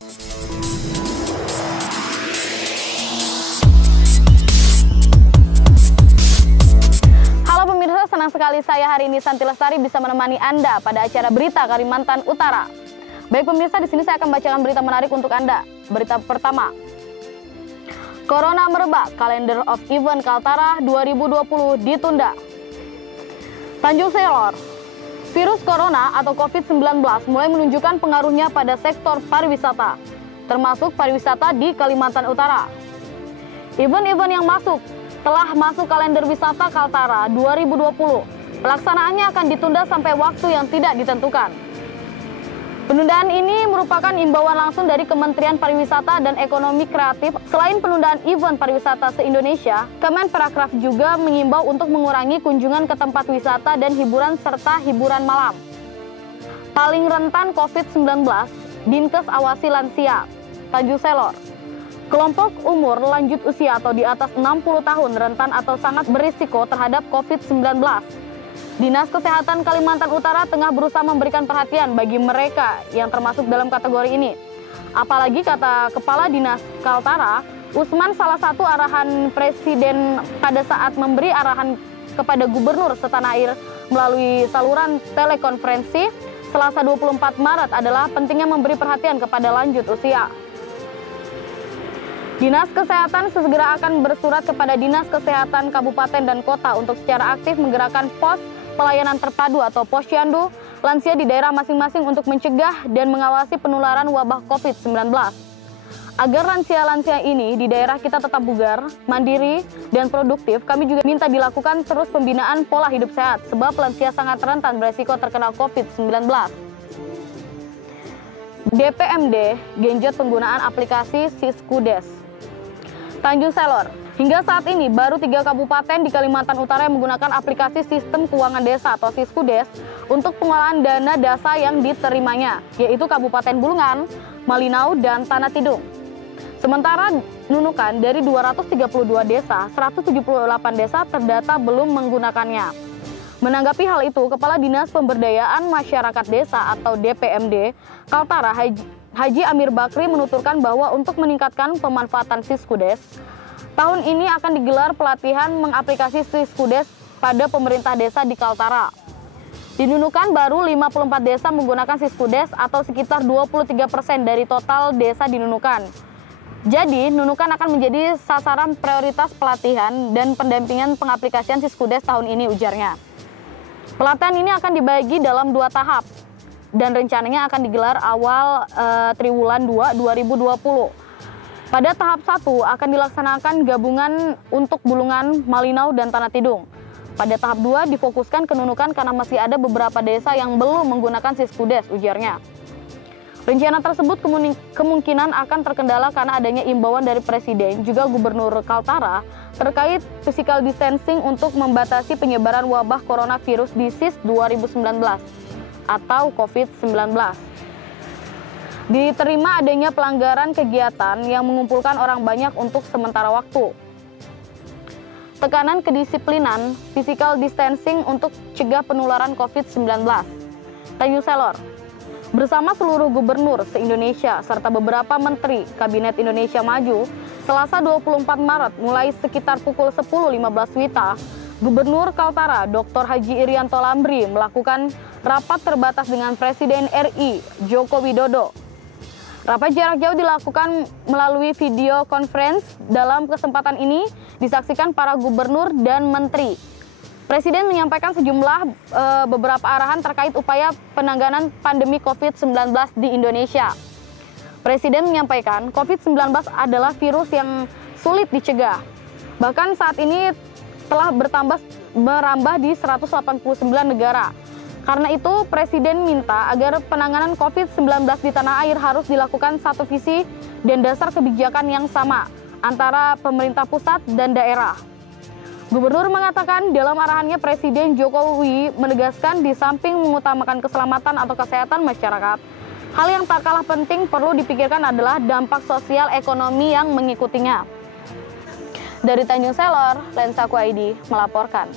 Halo pemirsa, senang sekali saya hari ini Santi Lestari bisa menemani Anda pada acara Berita Kalimantan Utara. Baik pemirsa, di sini saya akan bacakan berita menarik untuk Anda. Berita pertama. Corona merebak, Calendar of Event Kaltara 2020 ditunda. Tanjung Selor, virus corona atau COVID-19 mulai menunjukkan pengaruhnya pada sektor pariwisata, termasuk pariwisata di Kalimantan Utara. Event-event yang telah masuk kalender wisata Kaltara 2020. Pelaksanaannya akan ditunda sampai waktu yang tidak ditentukan. Penundaan ini merupakan imbauan langsung dari Kementerian Pariwisata dan Ekonomi Kreatif. Selain penundaan event pariwisata se-Indonesia, Kemenparekraf juga mengimbau untuk mengurangi kunjungan ke tempat wisata dan hiburan serta hiburan malam. Paling rentan COVID-19, Dinkes awasi lansia, Tanjung Selor. Kelompok umur lanjut usia atau di atas 60 tahun rentan atau sangat berisiko terhadap COVID-19. Dinas Kesehatan Kalimantan Utara tengah berusaha memberikan perhatian bagi mereka yang termasuk dalam kategori ini. Apalagi kata Kepala Dinas Kaltara, Usman, salah satu arahan Presiden pada saat memberi arahan kepada Gubernur setanah air melalui saluran telekonferensi Selasa 24 Maret adalah pentingnya memberi perhatian kepada lanjut usia. Dinas Kesehatan segera akan bersurat kepada Dinas Kesehatan Kabupaten dan Kota untuk secara aktif menggerakkan pos pelayanan terpadu atau posyandu lansia di daerah masing-masing untuk mencegah dan mengawasi penularan wabah COVID-19. Agar lansia-lansia ini di daerah kita tetap bugar, mandiri, dan produktif, kami juga minta dilakukan terus pembinaan pola hidup sehat, sebab lansia sangat rentan beresiko terkena COVID-19. DPMD genjot penggunaan aplikasi Siskudes. Tanjung Selor. Hingga saat ini, baru 3 kabupaten di Kalimantan Utara yang menggunakan aplikasi Sistem Keuangan Desa atau Siskudes untuk pengolahan dana desa yang diterimanya, yaitu Kabupaten Bulungan, Malinau, dan Tanah Tidung. Sementara Nunukan dari 232 desa, 178 desa terdata belum menggunakannya. Menanggapi hal itu, Kepala Dinas Pemberdayaan Masyarakat Desa atau DPMD Kaltara Haji Amir Bakri menuturkan bahwa untuk meningkatkan pemanfaatan Siskudes, tahun ini akan digelar pelatihan mengaplikasi Siskudes pada pemerintah desa di Kaltara. Di Nunukan baru 54 desa menggunakan Siskudes atau sekitar 23% dari total desa di Nunukan. Jadi, Nunukan akan menjadi sasaran prioritas pelatihan dan pendampingan pengaplikasian Siskudes tahun ini, ujarnya. Pelatihan ini akan dibagi dalam 2 tahap dan rencananya akan digelar awal Triwulan 2 2020. Pada tahap 1 akan dilaksanakan gabungan untuk Bulungan, Malinau, dan Tanah Tidung. Pada tahap 2 difokuskan ke Nunukan karena masih ada beberapa desa yang belum menggunakan Siskudes, ujarnya. Rencana tersebut kemungkinan akan terkendala karena adanya imbauan dari Presiden juga Gubernur Kaltara terkait physical distancing untuk membatasi penyebaran wabah coronavirus disease 2019 atau COVID-19. Diterima adanya pelanggaran kegiatan yang mengumpulkan orang banyak untuk sementara waktu. Tekanan kedisiplinan, physical distancing untuk cegah penularan COVID-19. Tanjung Selor. Bersama seluruh gubernur se-Indonesia serta beberapa menteri Kabinet Indonesia Maju, Selasa 24 Maret mulai sekitar pukul 10.15 WITA, Gubernur Kaltara Dr. Haji Irianto Lambri melakukan rapat terbatas dengan Presiden RI Joko Widodo. Rapat jarak jauh dilakukan melalui video conference. Dalam kesempatan ini disaksikan para gubernur dan menteri. Presiden menyampaikan sejumlah beberapa arahan terkait upaya penanganan pandemi COVID-19 di Indonesia. Presiden menyampaikan COVID-19 adalah virus yang sulit dicegah. Bahkan saat ini telah merambah di 189 negara. Karena itu, Presiden minta agar penanganan COVID-19 di tanah air harus dilakukan satu visi dan dasar kebijakan yang sama antara pemerintah pusat dan daerah. Gubernur mengatakan dalam arahannya Presiden Jokowi menegaskan di samping mengutamakan keselamatan atau kesehatan masyarakat, hal yang tak kalah penting perlu dipikirkan adalah dampak sosial ekonomi yang mengikutinya. Dari Tanjung Selor, Lensaku ID melaporkan.